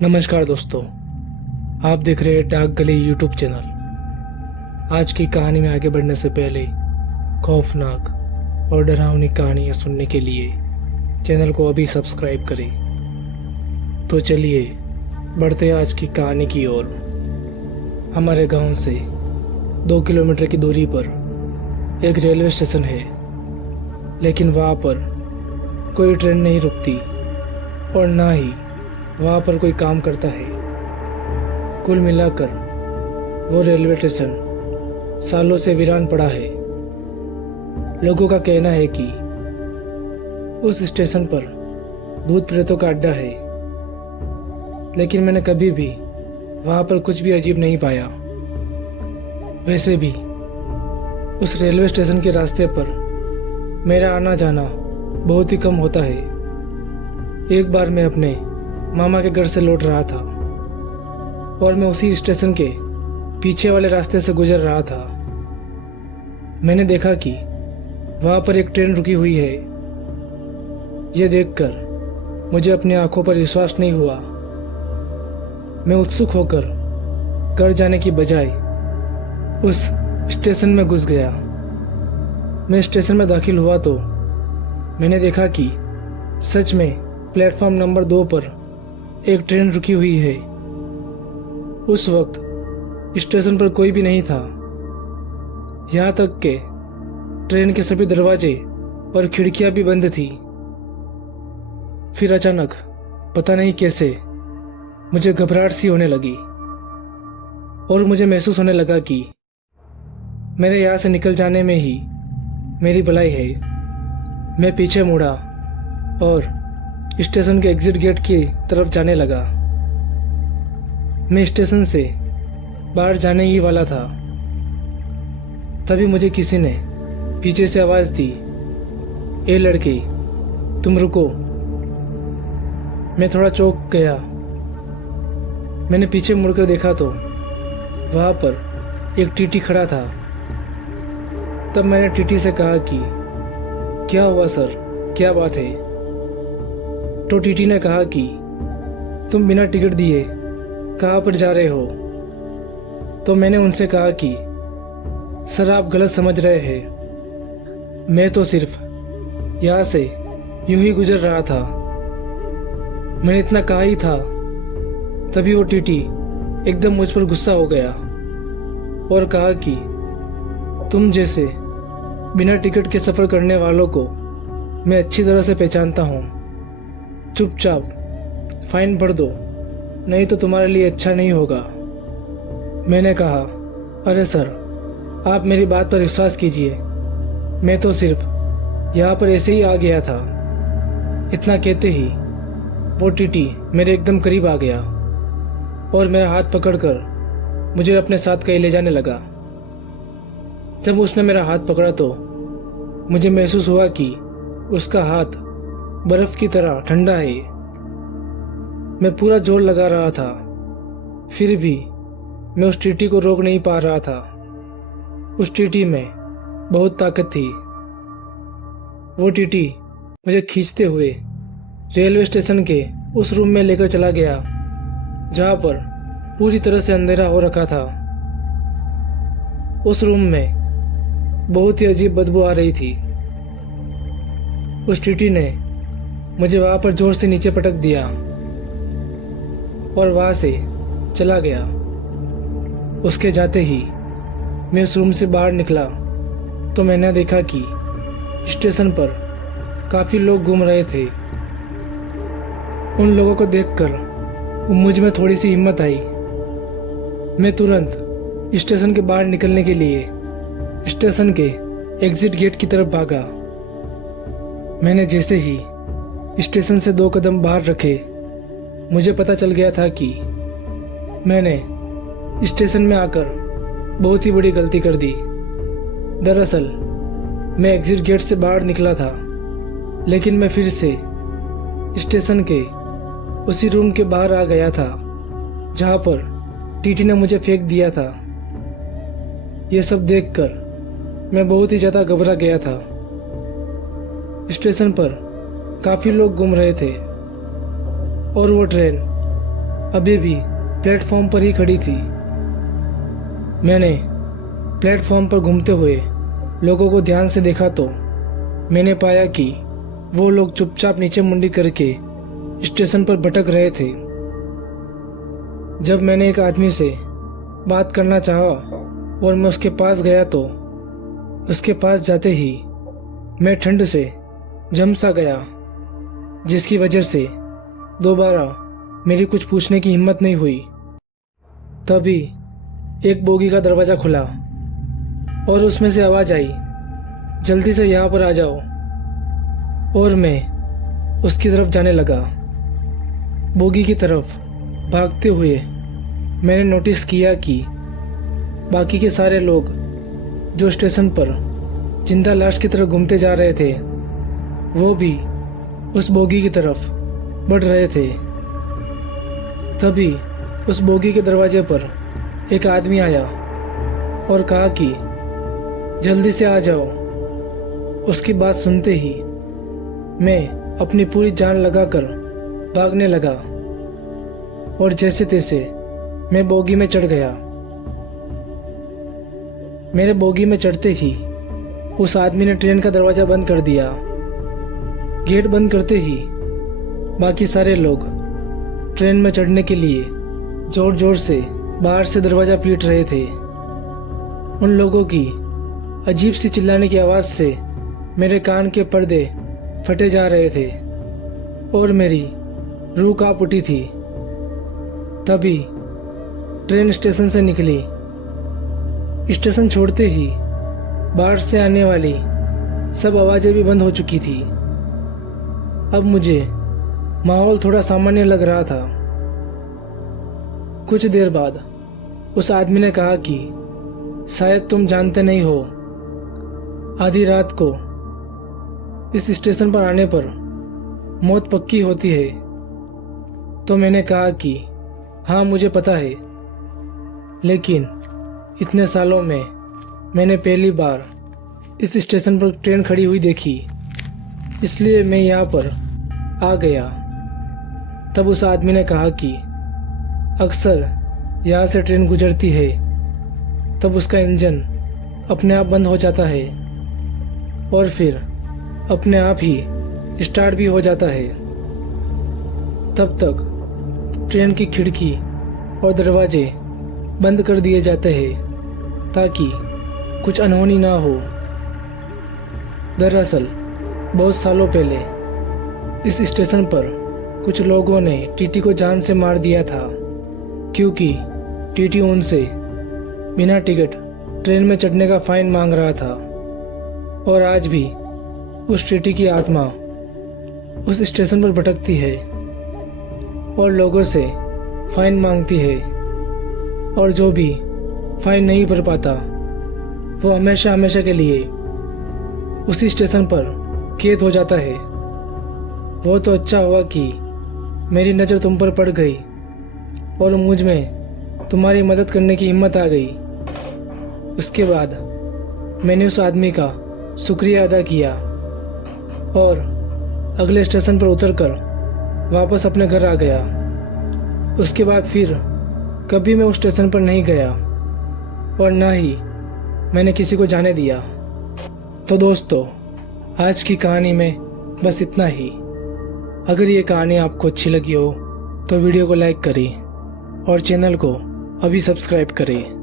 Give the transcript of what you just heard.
नमस्कार दोस्तों, आप देख रहे हैं डाक गली यूट्यूब चैनल। आज की कहानी में आगे बढ़ने से पहले खौफनाक और डरावनी कहानियाँ सुनने के लिए चैनल को अभी सब्सक्राइब करें। तो चलिए बढ़ते हैं आज की कहानी की ओर। हमारे गांव से 2 किलोमीटर की दूरी पर एक रेलवे स्टेशन है, लेकिन वहाँ पर कोई ट्रेन नहीं रुकती और ना ही वहाँ पर कोई काम करता है। कुल मिलाकर वो रेलवे स्टेशन सालों से वीरान पड़ा है। लोगों का कहना है कि उस स्टेशन पर भूत प्रेतों का अड्डा है, लेकिन मैंने कभी भी वहाँ पर कुछ भी अजीब नहीं पाया। वैसे भी उस रेलवे स्टेशन के रास्ते पर मेरा आना जाना बहुत ही कम होता है। एक बार मैं अपने मामा के घर से लौट रहा था और मैं उसी स्टेशन के पीछे वाले रास्ते से गुजर रहा था। मैंने देखा कि वहाँ पर एक ट्रेन रुकी हुई है। यह देखकर मुझे अपनी आंखों पर विश्वास नहीं हुआ। मैं उत्सुक होकर घर जाने की बजाय उस स्टेशन में घुस गया। मैं स्टेशन में दाखिल हुआ तो मैंने देखा कि सच में प्लेटफॉर्म नंबर 2 पर एक ट्रेन रुकी हुई है। उस वक्त स्टेशन पर कोई भी नहीं था, यहाँ तक कि ट्रेन के सभी दरवाजे और खिड़कियां भी बंद थी। फिर अचानक पता नहीं कैसे मुझे घबराहट सी होने लगी और मुझे महसूस होने लगा कि मेरे यहाँ से निकल जाने में ही मेरी भलाई है। मैं पीछे मुड़ा और स्टेशन के एग्जिट गेट की तरफ जाने लगा। मैं स्टेशन से बाहर जाने ही वाला था, तभी मुझे किसी ने पीछे से आवाज दी, ए लड़के तुम रुको। मैं थोड़ा चौंक गया। मैंने पीछे मुड़कर देखा तो वहां पर एक टीटी खड़ा था। तब मैंने टीटी से कहा कि क्या हुआ सर, क्या बात है? तो टीटी ने कहा कि तुम बिना टिकट दिए कहाँ पर जा रहे हो? तो मैंने उनसे कहा कि सर आप गलत समझ रहे हैं, मैं तो सिर्फ यहाँ से यूं ही गुजर रहा था। मैंने इतना कहा ही था, तभी वो टीटी एकदम मुझ पर गुस्सा हो गया और कहा कि तुम जैसे बिना टिकट के सफ़र करने वालों को मैं अच्छी तरह से पहचानता हूँ। चुपचाप फाइन भर दो, नहीं तो तुम्हारे लिए अच्छा नहीं होगा। मैंने कहा, अरे सर आप मेरी बात पर विश्वास कीजिए, मैं तो सिर्फ यहाँ पर ऐसे ही आ गया था। इतना कहते ही वो टीटी मेरे एकदम करीब आ गया और मेरा हाथ पकड़कर मुझे अपने साथ कहीं ले जाने लगा। जब उसने मेरा हाथ पकड़ा तो मुझे महसूस हुआ कि उसका हाथ बर्फ की तरह ठंडा है। मैं पूरा जोर लगा रहा था, फिर भी मैं उस टीटी को रोक नहीं पा रहा था। उस टीटी में बहुत ताकत थी। वो टीटी मुझे खींचते हुए रेलवे स्टेशन के उस रूम में लेकर चला गया जहाँ पर पूरी तरह से अंधेरा हो रखा था। उस रूम में बहुत ही अजीब बदबू आ रही थी। उस टीटी ने मुझे वहां पर जोर से नीचे पटक दिया और वहां से चला गया। उसके जाते ही मैं उस रूम से बाहर निकला तो मैंने देखा कि स्टेशन पर काफी लोग घूम रहे थे। उन लोगों को देखकर मुझ में थोड़ी सी हिम्मत आई। मैं तुरंत स्टेशन के बाहर निकलने के लिए स्टेशन के एग्जिट गेट की तरफ भागा। मैंने जैसे ही स्टेशन से 2 कदम बाहर रखे, मुझे पता चल गया था कि मैंने स्टेशन में आकर बहुत ही बड़ी गलती कर दी। दरअसल मैं एग्जिट गेट से बाहर निकला था, लेकिन मैं फिर से स्टेशन के उसी रूम के बाहर आ गया था जहां पर टीटी ने मुझे फेंक दिया था। यह सब देखकर मैं बहुत ही ज़्यादा घबरा गया था। स्टेशन पर काफ़ी लोग घूम रहे थे और वो ट्रेन अभी भी प्लेटफॉर्म पर ही खड़ी थी। मैंने प्लेटफॉर्म पर घूमते हुए लोगों को ध्यान से देखा तो मैंने पाया कि वो लोग चुपचाप नीचे मुंडी करके स्टेशन पर भटक रहे थे। जब मैंने एक आदमी से बात करना चाहा और मैं उसके पास गया तो उसके पास जाते ही मैं ठंड से जम सा गया, जिसकी वजह से दोबारा मेरी कुछ पूछने की हिम्मत नहीं हुई। तभी एक बोगी का दरवाज़ा खुला और उसमें से आवाज़ आई, जल्दी से यहाँ पर आ जाओ। और मैं उसकी तरफ जाने लगा। बोगी की तरफ भागते हुए मैंने नोटिस किया कि बाकी के सारे लोग जो स्टेशन पर जिंदा लाश की तरफ घूमते जा रहे थे वो भी उस बोगी की तरफ बढ़ रहे थे। तभी उस बोगी के दरवाजे पर एक आदमी आया और कहा कि जल्दी से आ जाओ। उसकी बात सुनते ही मैं अपनी पूरी जान लगाकर भागने लगा और जैसे तैसे मैं बोगी में चढ़ गया। मेरे बोगी में चढ़ते ही उस आदमी ने ट्रेन का दरवाज़ा बंद कर दिया। गेट बंद करते ही बाकी सारे लोग ट्रेन में चढ़ने के लिए जोर जोर से बाहर से दरवाज़ा पीट रहे थे। उन लोगों की अजीब सी चिल्लाने की आवाज़ से मेरे कान के पर्दे फटे जा रहे थे और मेरी रूह कांप उठी थी। तभी ट्रेन स्टेशन से निकली। स्टेशन छोड़ते ही बाहर से आने वाली सब आवाज़ें भी बंद हो चुकी थी। अब मुझे माहौल थोड़ा सामान्य लग रहा था। कुछ देर बाद उस आदमी ने कहा कि शायद तुम जानते नहीं हो, आधी रात को इस स्टेशन पर आने पर मौत पक्की होती है। तो मैंने कहा कि हाँ मुझे पता है, लेकिन इतने सालों में मैंने पहली बार इस स्टेशन पर ट्रेन खड़ी हुई देखी, इसलिए मैं यहाँ पर आ गया। तब उस आदमी ने कहा कि अक्सर यहाँ से ट्रेन गुजरती है तब उसका इंजन अपने आप बंद हो जाता है और फिर अपने आप ही स्टार्ट भी हो जाता है। तब तक ट्रेन की खिड़की और दरवाजे बंद कर दिए जाते हैं ताकि कुछ अनहोनी ना हो। दरअसल बहुत सालों पहले इस स्टेशन पर कुछ लोगों ने टीटी को जान से मार दिया था, क्योंकि टीटी उनसे बिना टिकट ट्रेन में चढ़ने का फाइन मांग रहा था। और आज भी उस टीटी की आत्मा उस स्टेशन पर भटकती है और लोगों से फाइन मांगती है, और जो भी फाइन नहीं भर पाता वो हमेशा हमेशा के लिए उसी स्टेशन पर कैद हो जाता है। वो तो अच्छा हुआ कि मेरी नज़र तुम पर पड़ गई और मुझ में तुम्हारी मदद करने की हिम्मत आ गई। उसके बाद मैंने उस आदमी का शुक्रिया अदा किया और अगले स्टेशन पर उतरकर वापस अपने घर आ गया। उसके बाद फिर कभी मैं उस स्टेशन पर नहीं गया और ना ही मैंने किसी को जाने दिया। तो दोस्तों, आज की कहानी में बस इतना ही। अगर ये कहानी आपको अच्छी लगी हो तो वीडियो को लाइक करें और चैनल को अभी सब्सक्राइब करें।